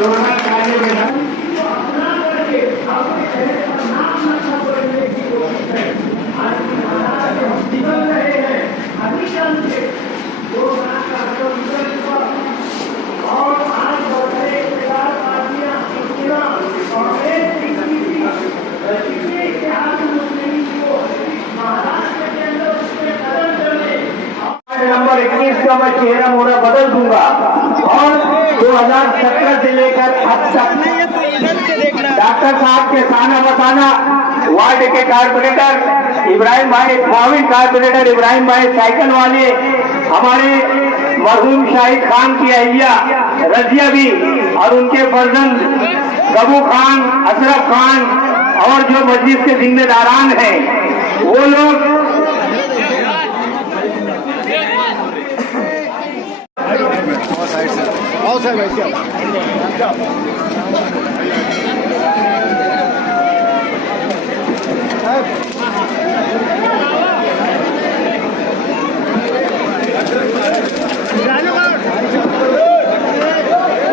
जोरदार तालियों के साथ नंबर 21 का मैं चेहरा मोहरा बदल दूंगा और 2017 से लेकर अब तक डॉक्टर साहब के थाना बसाना वार्ड के कारपोरेटर इब्राहिम भाई, मुआविन कारपोरेटर इब्राहिम भाई साइकिल वाले, हमारे मरहूम शाहिद खान की अहिया रजिया भी और उनके फर्जंद गबू खान, अशरफ खान और जो मस्जिद के जिम्मेदारान हैं वो लोग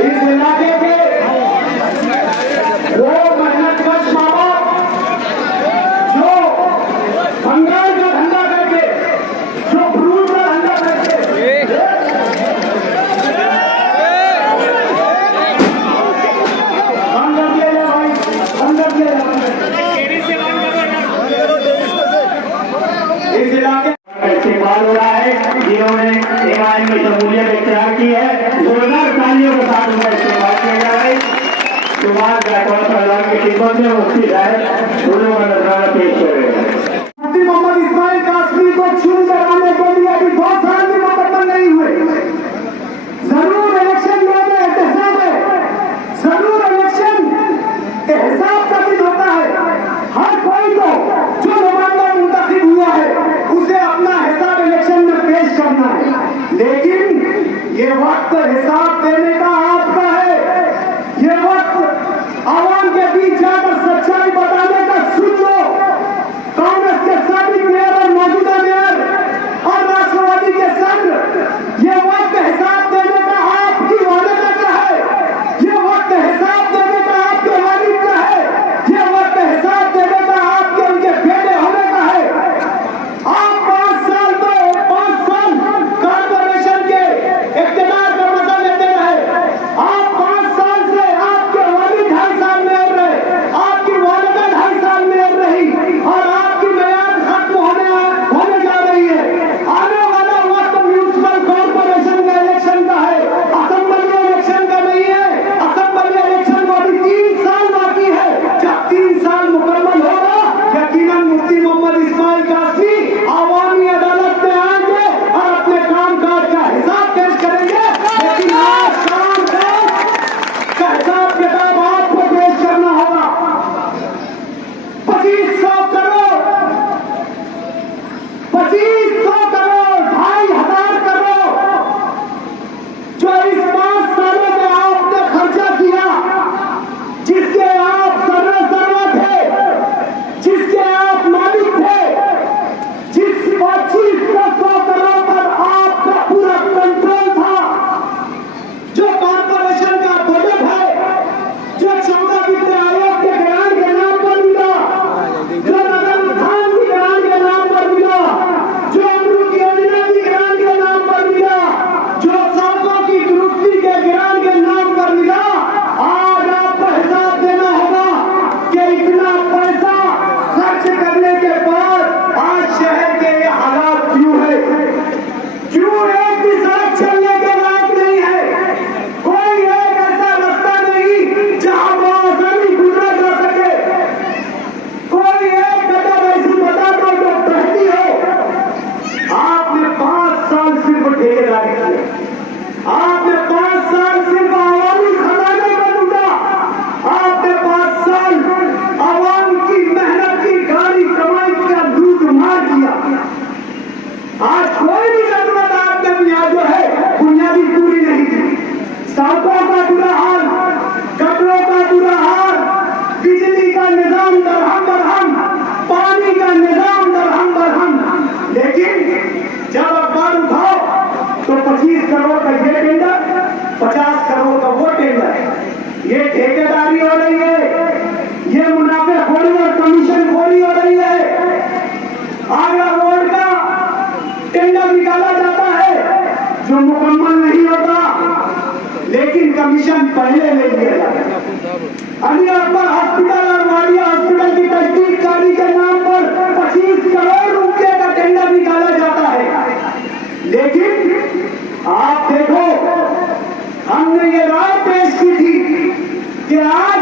इस इलाके के वो मेहनतकश माँ बाप जो बंगाल का धंधा करके, जो फ्रूट का धंधा करके इस इलाके का इस्तेमाल हो रहा है, जिन्होंने एमआईएम में शमूलियत इख्तियार की है, जोरदार तालियों के साथ उनका इस्तेमाल किया जा रहा है। कुमार गायकवाड़ परिवार की खिदमत में मुफ्ती साहब फूलों का नजराना पेश कर रहे हैं। मुफ्ती मोहम्मद इस्माइल कासमी को चुन कराने के लिए अभी 2 साल भी मुकम्मल नहीं हुए। जरूर इलेक्शन में एहतसाब है, जरूर इलेक्शन एहसाब का दिन होता है। हर कोई को जो नुमाइंदा मुंतखब हुआ है उसे अपना हिसाब इलेक्शन में पेश करना है, लेकिन ये वक्त हिसाब देने का आपका है। ये वक्त आवाम के बीच जाकर सच्चाई बताने का सुन लो। कांग्रेस के साबिक मेयर और मौजूदा मेयर और राष्ट्रवादी के संग ये वक्त हिसाब देने का आपकी वालिदा का है, ये वक्त हिसाब देने का आपके वालिद का है, ये वक्त हिसाब देने का आपके उनके बेटे होने का है। आप 5 साल कॉर्पोरेशन के इख्तियार का मजा लेते रहे। आप 5 साल से आपके वालिद 2.5 साल में रहे, आपकी वालिदा 2.5 साल में रही और आपकी मियाद खत्म होने जा रही है। आने वाला वक्त म्यूनिसिपल कॉर्पोरेशन का इलेक्शन का है, असेंबली इलेक्शन का नहीं है। असेंबली इलेक्शन को अभी 3 साल बाकी है। जब 3 साल मुकम्मल होगा यकीनन मुफ्ती मोहम्मद इस्माइल कासमी आवामी अदालत में आएंगे और अपने कामकाज का हिसाब पेश करेंगे, लेकिन आज कामकाज का हिसाब किताब आपको पेश करना होगा। 2500 करोड़ 2,500 करोड़ 2,500 करोड़ जो इस 5 सालों में आपने खर्चा किया, जिसके आप सर्वे थे, जिसके आप मालिक थे, जिस 2500 करोड़ पर आपका पूरा कंट्रोल था, जो कॉर्पोरेशन का बजट है, जो 14 वित्त आयोग के ग्रांट के नाम पर मिला, जो नगर खान की ग्रांट के नाम पर मिला, जो अमरूद योजना की ग्रांट के नाम पर मिला, जो सड़कों की दुरुस्ती के ग्रांट के नाम पर मिला। आज आपको हिसाब देना होगा कि इतना पैसा खर्च करने के बाद आज शहर के ये हालात क्यों है, क्यों एक भी सड़क चलने के लायक नहीं है, कोई एक ऐसा रास्ता नहीं जहां आसानी गुजरा जा सके, कोई एक गटर ऐसी बता दो जो बहती हो। आपने 5 साल सिर्फ ठेकेदारी किया, आपने 5 साल सिर्फ आवामी खजाने को लूटा, आपने 5 साल आवाम की मेहनत की गाड़ी कमाई का लूट मार किया। आज कोई भी जरूरत आपने जो है बुनियादी पूरी नहीं की। सड़कों का बुरा हाल, कपड़ों का बुरा हाल, बिजली का निजाम दरहम बरहम, पानी का निजाम दरहम बरहम। लेकिन जब अखबार उठाओ तो 25 करोड़ का ये टेंडर, 50 करोड़ का वो टेंडर, ये ठेकेदारी हो रही है, ये मुनाफेखोरी और कमीशन खोरी हो रही है। आगरा रोड का टेंडर निकाला जाता है जो मुकम्मल नहीं होता, लेकिन कमीशन पहले ले लिया जाता है। अली अकबर हॉस्पिटल और वाडिया हॉस्पिटल की तजदीद कारी के नाम पर 25 करोड़ रुपए का टेंडर निकाला जाता है, लेकिन आप देखो हमने ये राय पेश की थी कि आज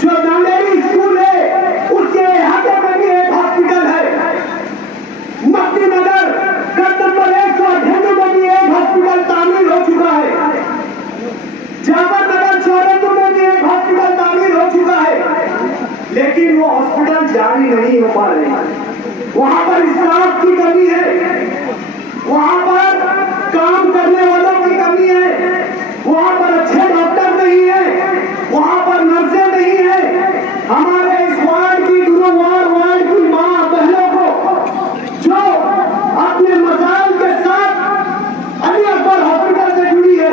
जो नांदेड़ी स्कूल है उसके इलाके में भी एक हॉस्पिटल है, मक्ती नगर गट नंबर 198 में भी एक हॉस्पिटल तामीर हो चुका है, जाबर नगर चौरानवे में भी एक हॉस्पिटल तामीर हो चुका है, लेकिन वो हॉस्पिटल जारी नहीं हो पा रहे। वहां पर स्टाफ की कमी है, वहां पर काम करने वालों की कमी है, वहां पर अच्छे डॉक्टर नहीं है, वहां पर नर्सें नहीं है। हमारे इस वार्ड की गुरुवार वार्ड की मां बहनों को जो अपने मसाइल के साथ अली अकबर हॉस्पिटल से जुड़ी है,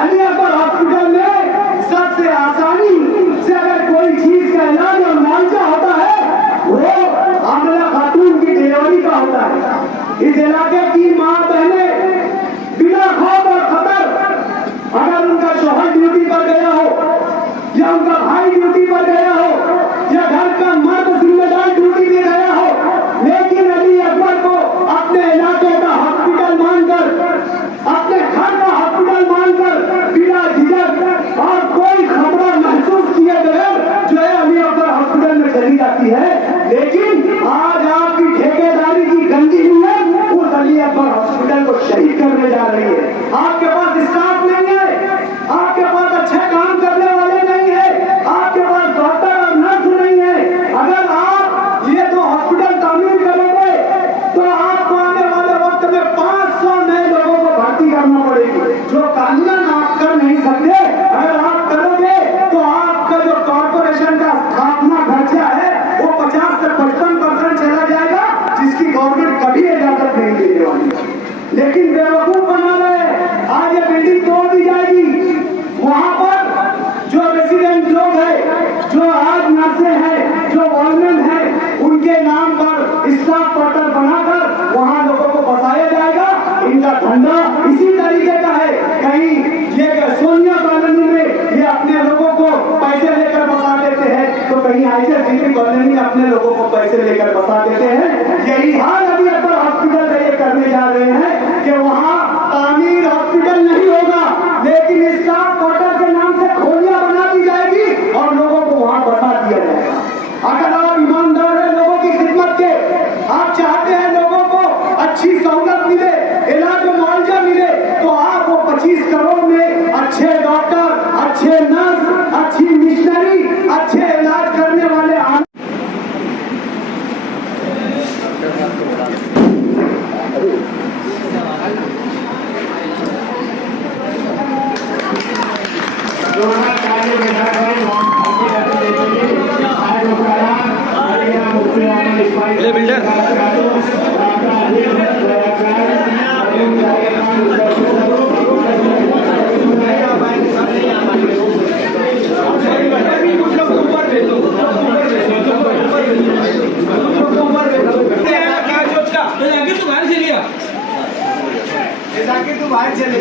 अली अकबर हॉस्पिटल में सबसे आसानी से अगर कोई चीज का इलाज और मुआवजा होता है वो आमला खातून की डिलीवरी का होता है। इस इलाके की मां बहनें बिना खौफ और खतर, अगर उनका शौहर ड्यूटी पर गया हो या उनका भाई ड्यूटी पर गया हो या घर का मर्द जिम्मेदार ड्यूटी में गया हो, लेकिन अली अकबर को अपने इलाके का हॉस्पिटल मानकर, अपने घर का हॉस्पिटल मानकर बिना झिझक और कोई खतरा महसूस किए बगैर जो है अली अकबर हॉस्पिटल में चली जाती है। लेकिन आज आपकी ठेकेदारी की गंदी नीयत उस अली अकबर हॉस्पिटल को शहीद करने जा रही है। आपके पास स्टाफ नहीं है, आपके पास अच्छे काम करने वाले नहीं है, आपके पास डॉक्टर और नर्स नहीं है। अगर आप ये तो हॉस्पिटल तामीर करोगे तो आपको आने वाले वक्त में 500 नए लोगों को भर्ती करना पड़ेगी, जो कानूनन आप कर नहीं सकते। अगर आप करोगे तो आपका जो कॉर्पोरेशन का स्थापना खर्चा है वो 50 से 55% चला जाएगा, जिसकी गवर्नमेंट कभी इजाजत नहीं देने वाली। लेकिन बेवकूफ बना रहे, आज ये बिल्डिंग तोड़ दी जाएगी, वहां पर जो रेसिडेंट लोग हैं, जो आज नर्सें हैं, जो वॉर्डन हैं, उनके नाम पर स्टाफ क्वार्टर बनाकर वहां लोगों को बसाया जाएगा। इनका धंधा इसी तरीके का है। कहीं ये सोनिया कॉलोनी में ये अपने लोगों को पैसे लेकर बसा देते हैं, तो कहीं आईसीआईसी कॉलोनी में अपने लोगों को पैसे लेकर बसा देते हैं। यही हाल अभी अकबर हॉस्पिटल में ये करने जा रहे हैं कि वहां तामीर हॉस्पिटल नहीं होगा, लेकिन स्टाफ क्वार्टर के नाम से खोलियां बना दी जाएगी और लोगों को वहां बसा दिया जाएगा। अगर आप ईमानदार हैं लोगों की खिदमत के, आप चाहते हैं लोगों को अच्छी सहूलत मिले, इलाज मुआवजा मिले, तो आप वो 25 करोड़ में अच्छे डॉक्टर, अच्छे नर्स, अच्छी मिशनरी, अच्छे इलाज करने वाले तो बाहर चले